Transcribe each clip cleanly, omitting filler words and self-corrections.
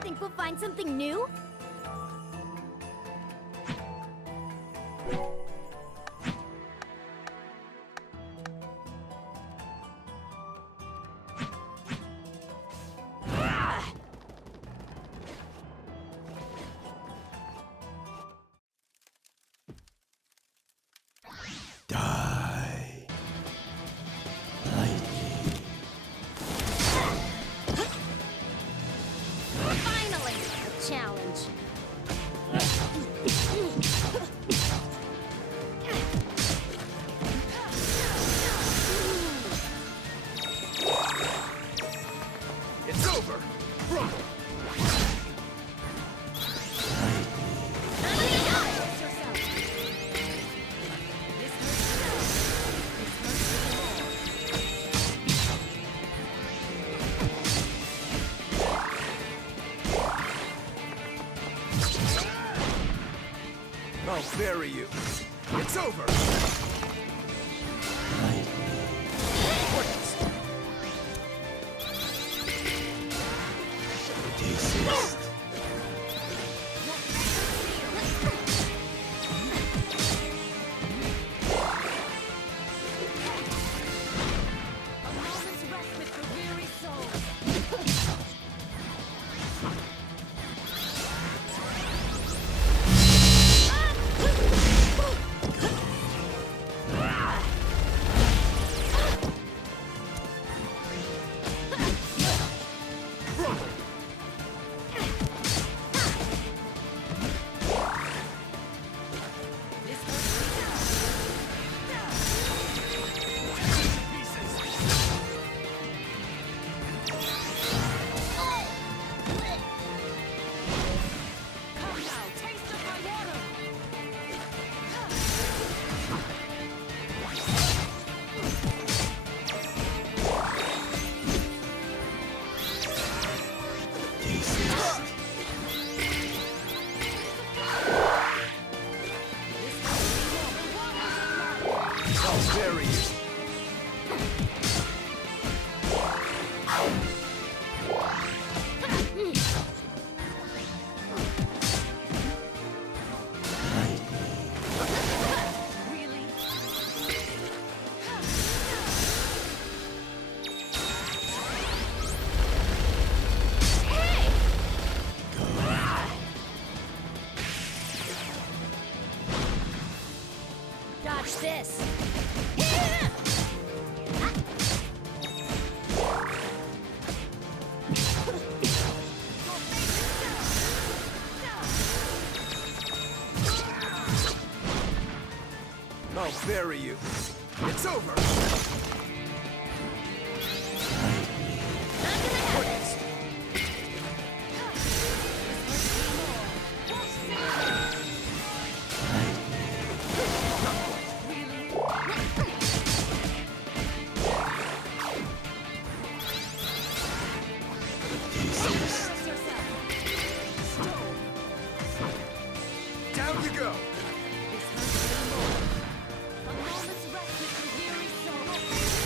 Think we'll find something new? Die. Lightning. Finally, a challenge. It's over! Rumble! I'll bury you. It's over! Desist. A moment's respite for weary souls. Come now, taste of my water! Desist. I'll bury you. Really? Hey! Dodge this! I'll bury you. It's over! Not gonna have it! Desist. Down you go! A moment's respite for weary souls.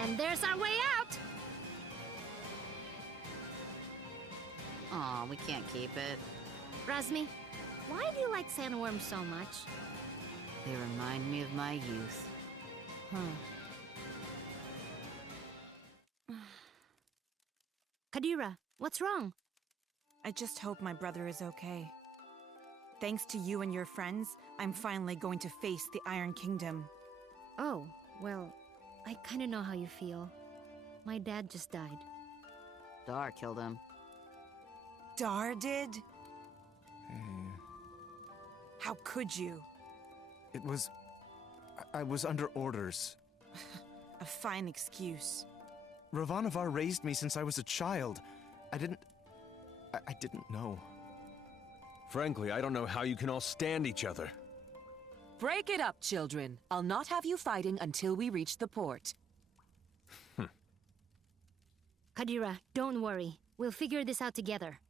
And there's our way out! Aw, we can't keep it. Razmi, why do you like sandworms so much? They remind me of my youth. Kadira, what's wrong? I just hope my brother is okay. Thanks to you and your friends, I'm finally going to face the Iron Kingdom. Oh, well, I kinda know how you feel. My dad just died. Dar killed him. Dar did? How could you? It was... I was under orders. A fine excuse. Ravanavar raised me since I was a child. I didn't know. Frankly, I don't know how you can all stand each other. Break it up, children. I'll not have you fighting until we reach the port. Kadira, don't worry. We'll figure this out together.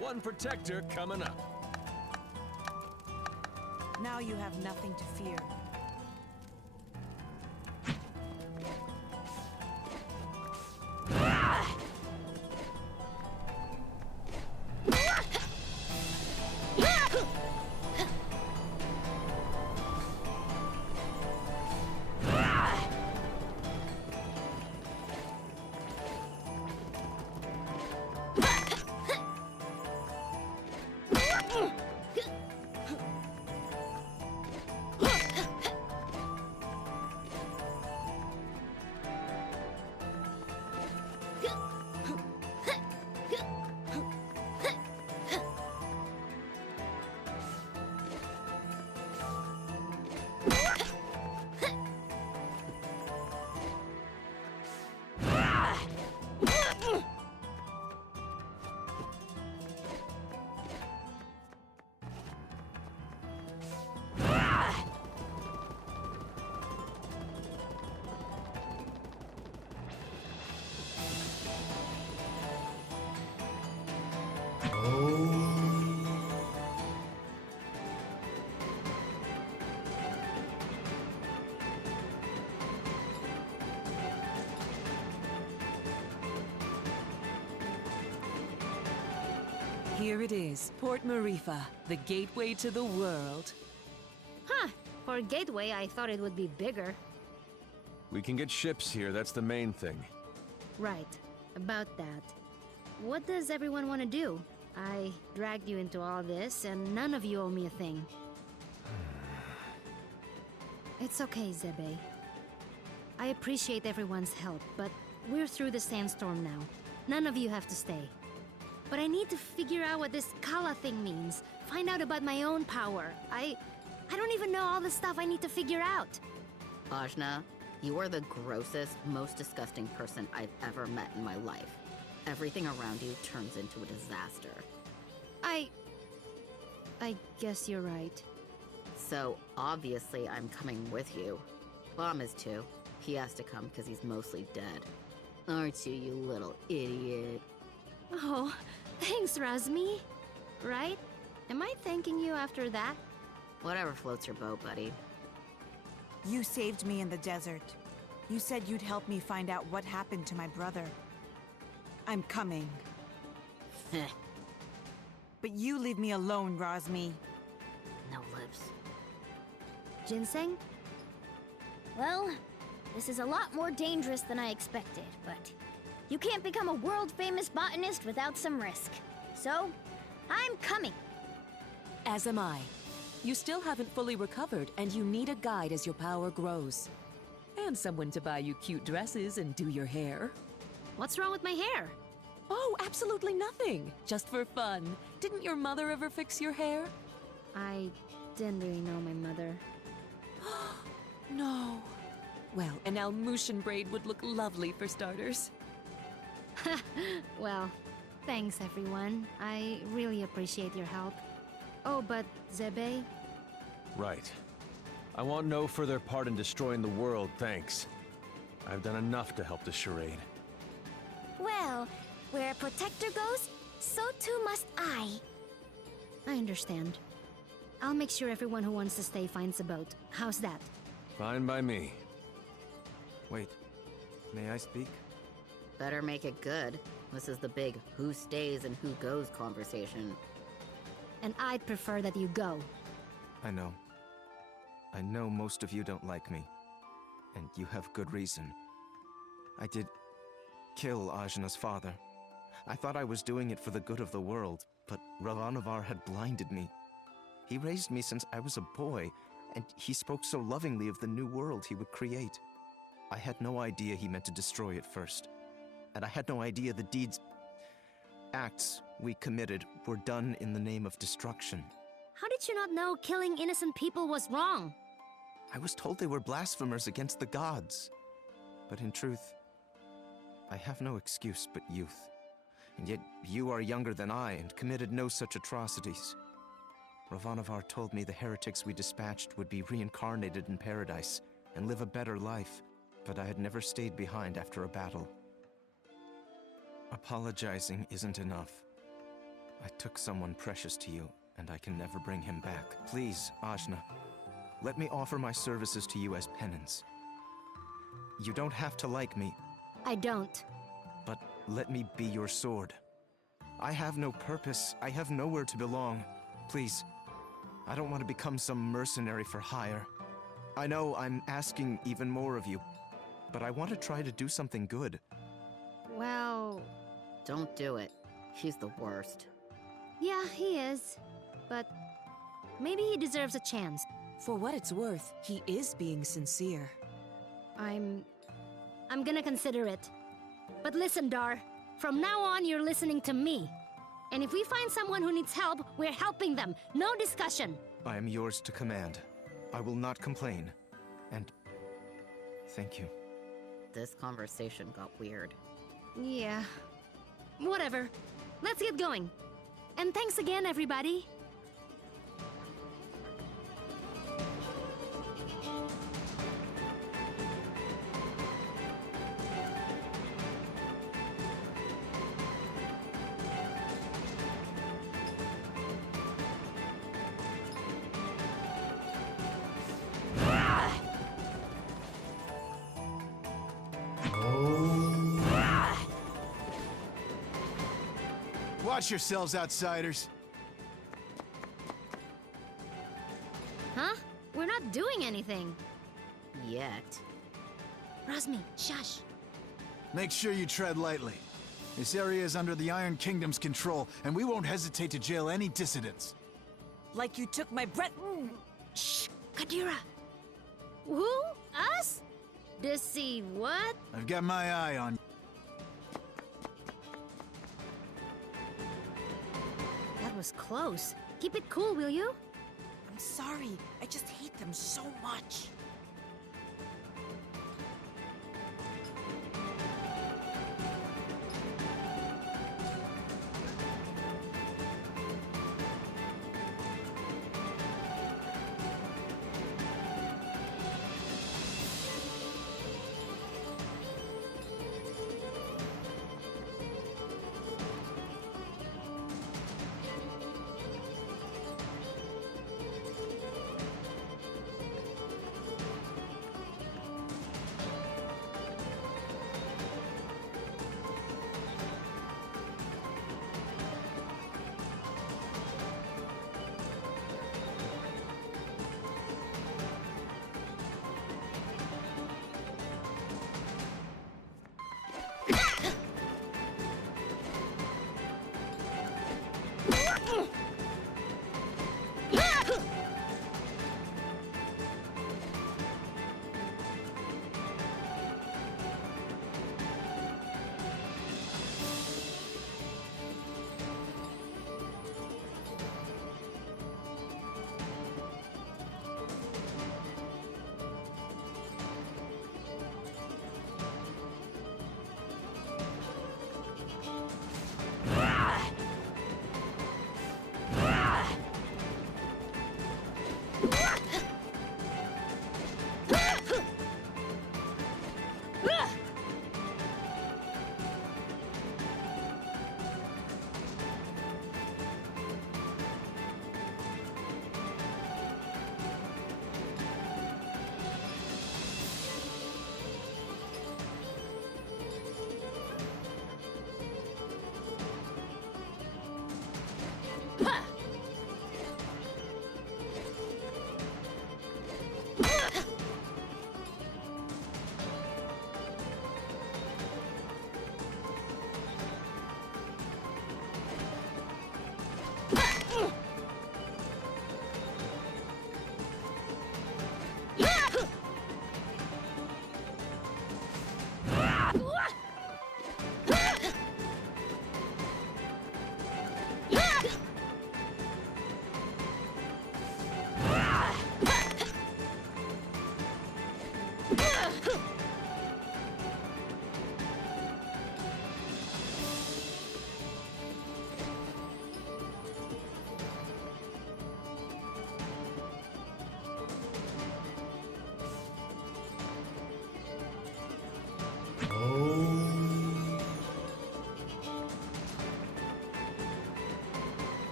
One protector coming up. Now you have nothing to fear. Here it is, Port Marifa, the gateway to the world. Huh. For a gateway, I thought it would be bigger. We can get ships here, that's the main thing. Right. About that. What does everyone want to do? I dragged you into all this, and none of you owe me a thing. It's okay, Zebe. I appreciate everyone's help, but we're through the sandstorm now. None of you have to stay. But I need to figure out what this Kala thing means. Find out about my own power. I don't even know all the stuff I need to figure out. Ajna, you are the grossest, most disgusting person I've ever met in my life. Everything around you turns into a disaster. I guess you're right. So, obviously, I'm coming with you. Bom is too. He has to come because he's mostly dead. Aren't you, you little idiot? Oh, thanks, Razmi. Right? Am I thanking you after that? Whatever floats your boat, buddy. You saved me in the desert. You said you'd help me find out what happened to my brother. I'm coming. But you leave me alone, Razmi. No lips. Ginseng? Well, this is a lot more dangerous than I expected, but you can't become a world-famous botanist without some risk. So, I'm coming. As am I. You still haven't fully recovered, and you need a guide as your power grows. And someone to buy you cute dresses and do your hair. What's wrong with my hair? Oh, absolutely nothing. Just for fun. Didn't your mother ever fix your hair? I didn't really know my mother. No. Well, an Almutian braid would look lovely for starters. Well, thanks everyone. I really appreciate your help. Oh, but Zebe? Right. I want no further part in destroying the world, thanks. I've done enough to help the charade. Well, where a protector goes, so too must I. I understand. I'll make sure everyone who wants to stay finds a boat. How's that? Fine by me. Wait, may I speak? Better make it good. This is the big who stays and who goes conversation. And I'd prefer that you go. I know. I know most of you don't like me. And you have good reason. I did kill Ajna's father. I thought I was doing it for the good of the world, but Ravanavar had blinded me. He raised me since I was a boy, and he spoke so lovingly of the new world he would create. I had no idea he meant to destroy it first. And I had no idea the acts we committed were done in the name of destruction. How did you not know killing innocent people was wrong? I was told they were blasphemers against the gods. But in truth, I have no excuse but youth. And yet you are younger than I and committed no such atrocities. Ravanavar told me the heretics we dispatched would be reincarnated in paradise and live a better life, but I had never stayed behind after a battle. Apologizing isn't enough. I took someone precious to you, and I can never bring him back. Please, Ajna, let me offer my services to you as penance. You don't have to like me, I don't. but let me be your sword. I have no purpose. I have nowhere to belong. Please, I don't want to become some mercenary for hire. I know I'm asking even more of you, but I want to try to do something good. Well, Don't do it. He's the worst. yeah, he is. But maybe he deserves a chance. For what it's worth, he is being sincere. I'm gonna consider it. But listen, Dar. From now on, you're listening to me. And if we find someone who needs help, we're helping them. No discussion. I am yours to command. I will not complain. And thank you. This conversation got weird. Yeah. Whatever. Let's get going. And thanks again, everybody. Watch yourselves, outsiders. Huh? We're not doing anything. Yet. Razmi, shush. Make sure you tread lightly. This area is under the Iron Kingdom's control, and we won't hesitate to jail any dissidents. Like you took my breath. Shh, Kadira. Who? Us? Deceive what? I've got my eye on you. That was close. Keep it cool, will you? I'm sorry. I just hate them so much.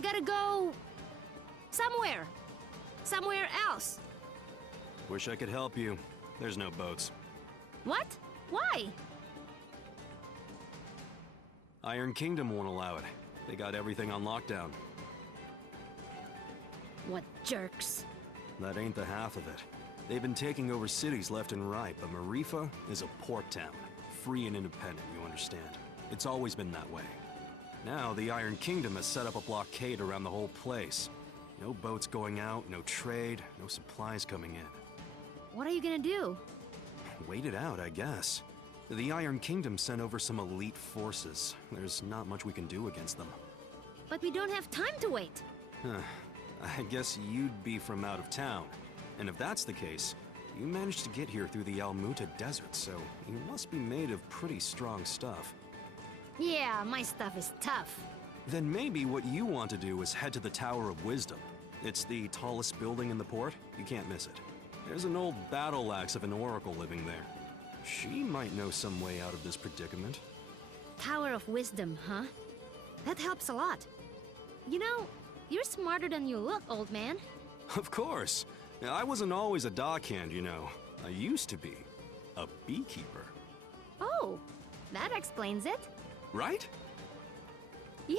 I gotta go... somewhere. Somewhere else. Wish I could help you. There's no boats. What? Why? Iron Kingdom won't allow it. They got everything on lockdown. What jerks. That ain't the half of it. They've been taking over cities left and right, but Marifa is a port town. Free and independent, you understand. It's always been that way. Now, the Iron Kingdom has set up a blockade around the whole place. No boats going out, no trade, no supplies coming in. What are you gonna do? Wait it out, I guess. The Iron Kingdom sent over some elite forces. There's not much we can do against them. But we don't have time to wait. I guess you'd be from out of town. And if that's the case, you managed to get here through the Almuta Desert, so you must be made of pretty strong stuff. Yeah, my stuff is tough. Then maybe what you want to do is head to the Tower of Wisdom. It's the tallest building in the port. You can't miss it. There's an old battle axe of an oracle living there. She might know some way out of this predicament. Tower of Wisdom, huh? That helps a lot. You know, you're smarter than you look, old man. Of course. I wasn't always a dockhand, you know. I used to be a beekeeper. Oh, that explains it. Right? Yeah.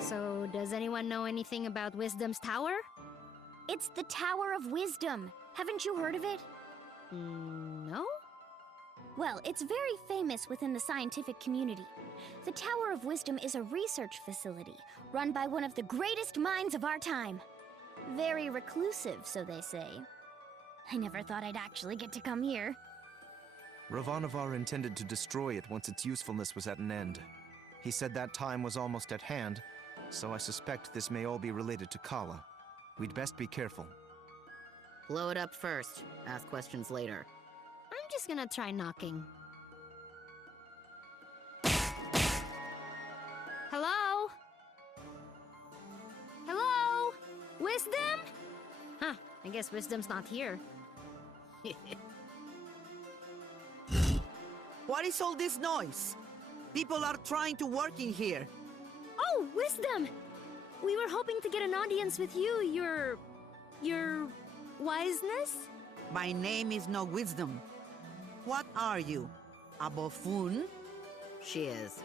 So, does anyone know anything about Wisdom's Tower? It's the Tower of Wisdom. Haven't you heard of it? No? Well, it's very famous within the scientific community. The Tower of Wisdom is a research facility run by one of the greatest minds of our time. Very reclusive, so they say. I never thought I'd actually get to come here. Ravanavar intended to destroy it once its usefulness was at an end. He said that time was almost at hand, so I suspect this may all be related to Kala. We'd best be careful. Blow it up first. Ask questions later. I'm just gonna try knocking. Hello? Hello? Wisdom? Huh, I guess Wisdom's not here. What is all this noise? People are trying to work in here. Oh, Wisdom! We were hoping to get an audience with you, your wiseness? My name is no Wisdom. What are you? A buffoon? She is.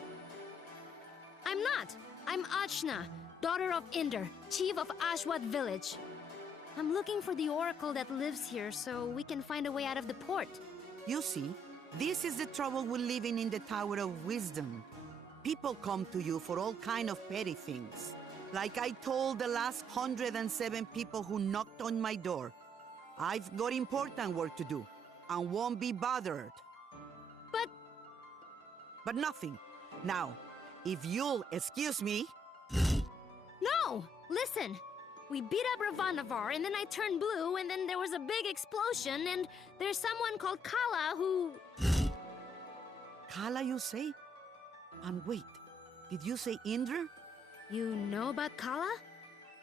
I'm not. I'm Achna, daughter of Inder, chief of Ashwat village. I'm looking for the oracle that lives here so we can find a way out of the port. You see, this is the trouble with living in the Tower of Wisdom. People come to you for all kind of petty things. Like I told the last 107 people who knocked on my door. I've got important work to do, and won't be bothered. But nothing. Now, if you'll excuse me... No! Listen! We beat up Ravanavar, and then I turned blue, and then there was a big explosion, and there's someone called Kala who... Kala, you say? And wait, did you say Indra? You know about Kala?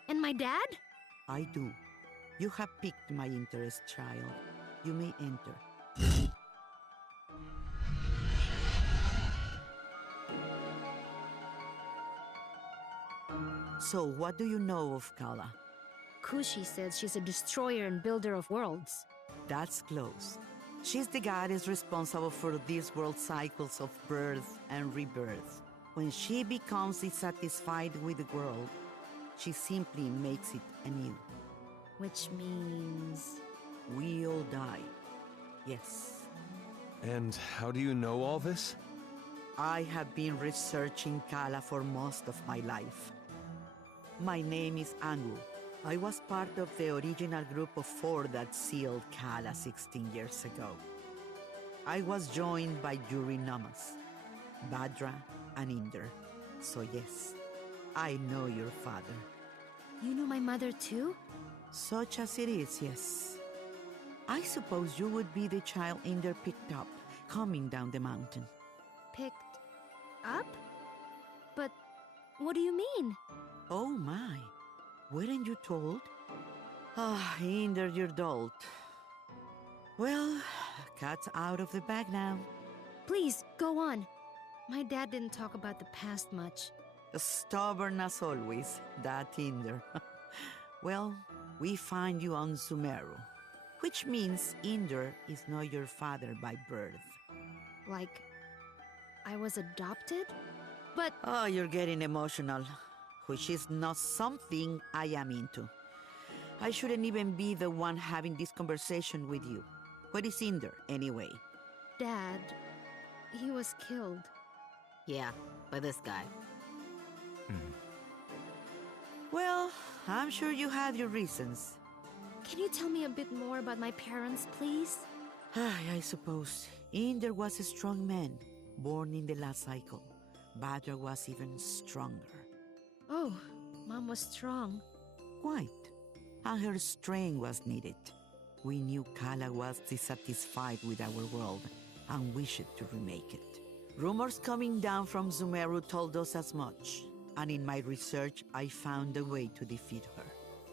And my dad? I do. You have piqued my interest, child. You may enter. So, what do you know of Kala? Kushi says she's a destroyer and builder of worlds. That's close. She's the goddess responsible for this world's cycles of birth and rebirth. When she becomes dissatisfied with the world, she simply makes it anew. Which means... We all die. Yes. And how do you know all this? I have been researching Kala for most of my life. My name is Angu. I was part of the original group of 4 that sealed Kala 16 years ago. I was joined by Yuri Namas, Badra, and Inder. So yes, I know your father. You know my mother too? Such as it is, yes. I suppose you would be the child Inder picked up, coming down the mountain. Picked up? But what do you mean? Oh my, weren't you told? Ah, Inder, your dolt. Well, cat's out of the bag now. Please, go on. My dad didn't talk about the past much. Stubborn as always, that Inder. Well, we find you on Sumeru, which means Inder is not your father by birth. Like, I was adopted? But... Oh, you're getting emotional, which is not something I am into. I shouldn't even be the one having this conversation with you. Where is Inder, anyway? Dad, he was killed. Yeah, by this guy. Well, I'm sure you had your reasons. Can you tell me a bit more about my parents, please? I suppose. Inder was a strong man, born in the last cycle. Badra was even stronger. Oh, Mom was strong. Quite. And her strength was needed. We knew Kala was dissatisfied with our world and wished to remake it. Rumors coming down from Sumeru told us as much, and in my research I found a way to defeat her.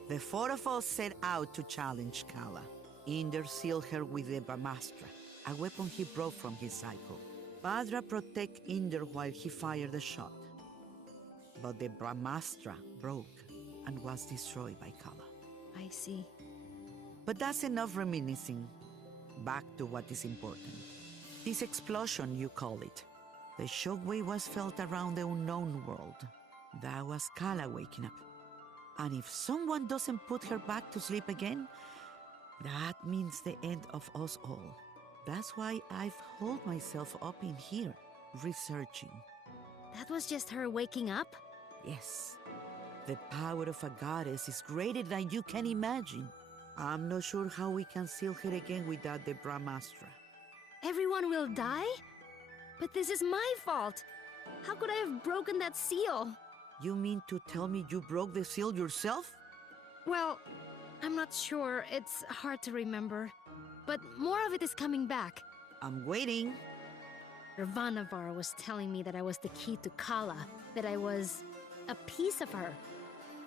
The 4 of us set out to challenge Kala. Inder sealed her with the Brahmastra, a weapon he brought from his cycle. Badra protected Inder while he fired the shot. But the Brahmastra broke and was destroyed by Kala. I see. But that's enough reminiscing. Back to what is important. This explosion, you call it. The shockwave was felt around the unknown world. That was Kala waking up. And if someone doesn't put her back to sleep again, that means the end of us all. That's why I've holed myself up in here, researching. That was just her waking up? Yes. The power of a goddess is greater than you can imagine. I'm not sure how we can seal her again without the Brahmastra. Everyone will die? But this is my fault. How could I have broken that seal? You mean to tell me you broke the seal yourself? Well, I'm not sure. It's hard to remember. But more of it is coming back. I'm waiting. Ravanavar was telling me that I was the key to Kala, that I was a piece of her.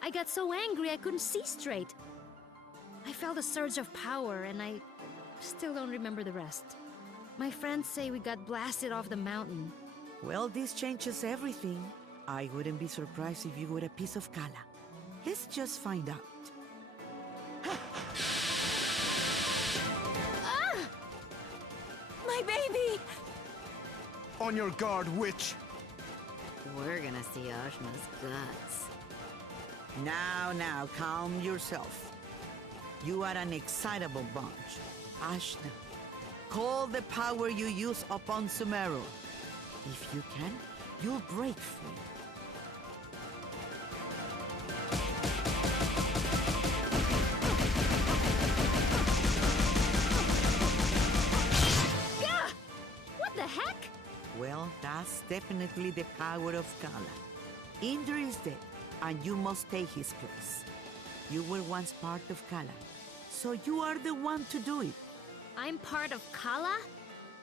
I got so angry I couldn't see straight. I felt a surge of power, and I still don't remember the rest. My friends say we got blasted off the mountain. Well, this changes everything. I wouldn't be surprised if you were a piece of Kala. Let's just find out. Ah! My baby! On your guard, witch! We're gonna see Ajna's guts. Now, calm yourself. You are an excitable bunch. Ashna, call the power you use upon Sumeru. If you can, you'll break free. Gah! What the heck? Well, that's definitely the power of Kala. Inder is dead, and you must take his place. You were once part of Kala, so you are the one to do it. I'm part of Kala?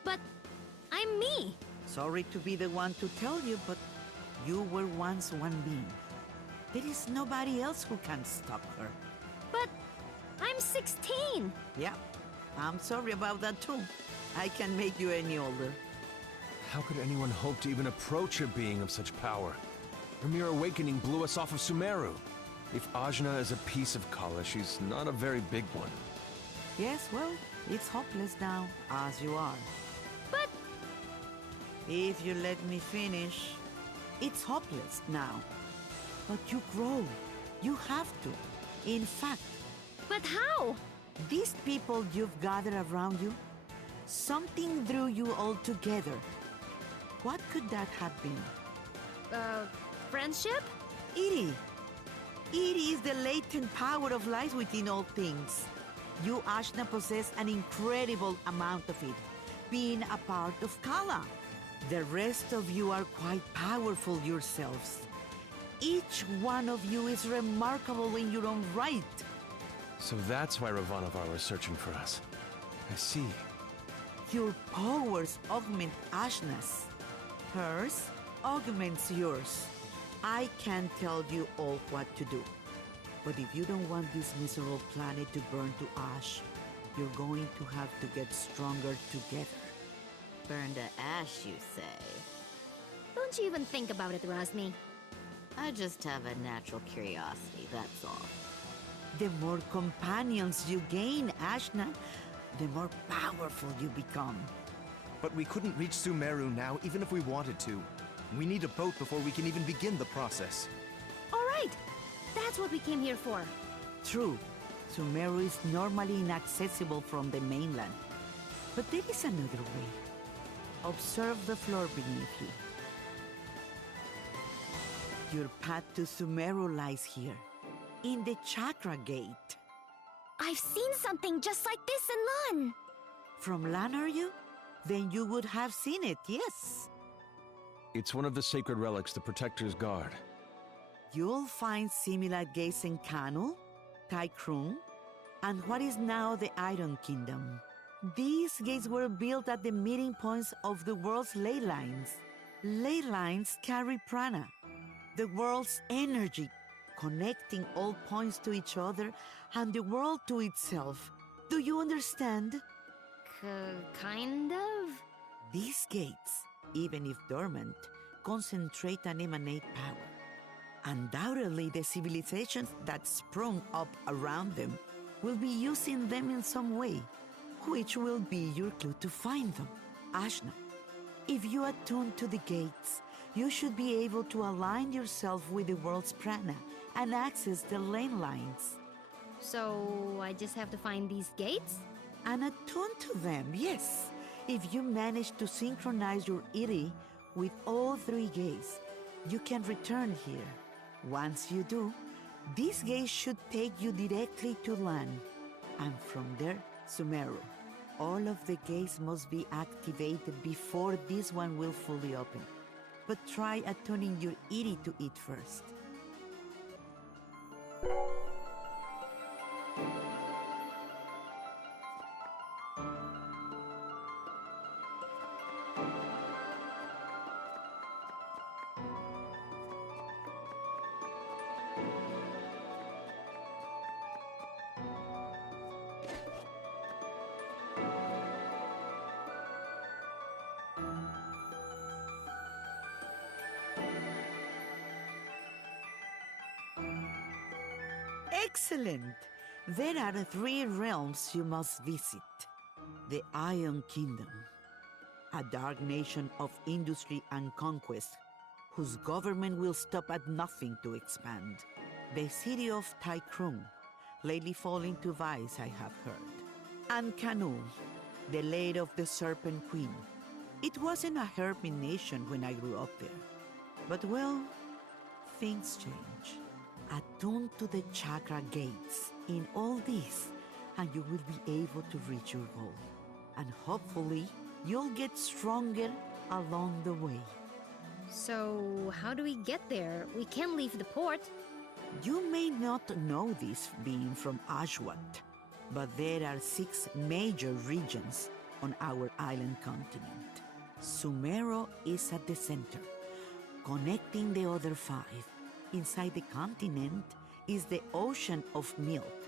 But I'm me. Sorry to be the one to tell you, but you were once one being. There is nobody else who can stop her. But I'm 16! Yeah, I'm sorry about that too. I can make you any older. How could anyone hope to even approach a being of such power? Her mere awakening blew us off of Sumeru. If Ajna is a piece of Kala, she's not a very big one. Yes, well, it's hopeless now, as you are. But... If you let me finish, it's hopeless now. But you grow. You have to. In fact... But how? These people you've gathered around you, something drew you all together. What could that have been? Friendship? Iri. Iri is the latent power of life within all things. You, Ajna, possess an incredible amount of it, being a part of Kala. The rest of you are quite powerful yourselves. Each one of you is remarkable in your own right. So that's why Ravanavar was searching for us. I see. Your powers augment Ajna's. Hers augments yours. I can tell you all what to do. But if you don't want this miserable planet to burn to ash, you're going to have to get stronger together. Burn to ash, you say? Don't you even think about it, Razmi. I just have a natural curiosity, that's all. The more companions you gain, Ajna, the more powerful you become. But we couldn't reach Sumeru now, even if we wanted to. We need a boat before we can even begin the process. All right! That's what we came here for. True. Sumeru is normally inaccessible from the mainland. But there is another way. Observe the floor beneath you. Your path to Sumeru lies here, in the Chakra Gate. I've seen something just like this in Lan. From Lan, are you? Then you would have seen it, yes. It's one of the sacred relics the Protectors guard. You'll find similar gates in Kanu, Taikrung, and what is now the Iron Kingdom. These gates were built at the meeting points of the world's ley lines. Ley lines carry prana, the world's energy, connecting all points to each other and the world to itself. Do you understand? Kind of? These gates, even if dormant, concentrate and emanate power. Undoubtedly, the civilizations that sprung up around them will be using them in some way, which will be your clue to find them. Ajna, if you attune to the gates, you should be able to align yourself with the world's prana and access the lane lines. So, I just have to find these gates? And attune to them, yes. If you manage to synchronize your Iri with all three gates, you can return here. Once you do, these gates should take you directly to Lan, and from there, Sumeru. All of the gates must be activated before this one will fully open. But try attuning your Iri to it first. Excellent! There are 3 realms you must visit. The Iron Kingdom, a dark nation of industry and conquest, whose government will stop at nothing to expand. The city of Taikrung, lately falling to vice, I have heard. And Kanu, the lair of the Serpent Queen. It wasn't a hermit nation when I grew up there. But well, things change. Attune to the chakra gates in all this, and you will be able to reach your goal. And hopefully, you'll get stronger along the way. So, how do we get there? We can't leave the port. You may not know this being from Ashwat, but there are 6 major regions on our island continent. Sumero is at the center, connecting the other 5. Inside the continent is the ocean of milk.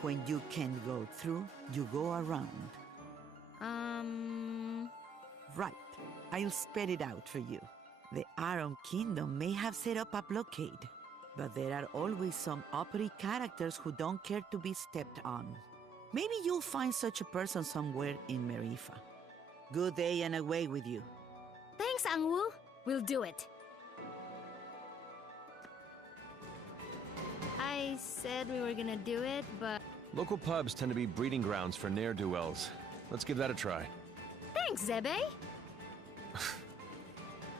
When you can't go through, you go around. Right. I'll spell it out for you. The Iron Kingdom may have set up a blockade, but there are always some uppity characters who don't care to be stepped on. Maybe you'll find such a person somewhere in Marifa. Good day and away with you. Thanks, Angwu. We'll do it. I said we were gonna do it, but... Local pubs tend to be breeding grounds for ne'er-do-wells. Let's give that a try. Thanks, Zebe.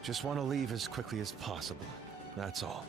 Just want to leave as quickly as possible. That's all.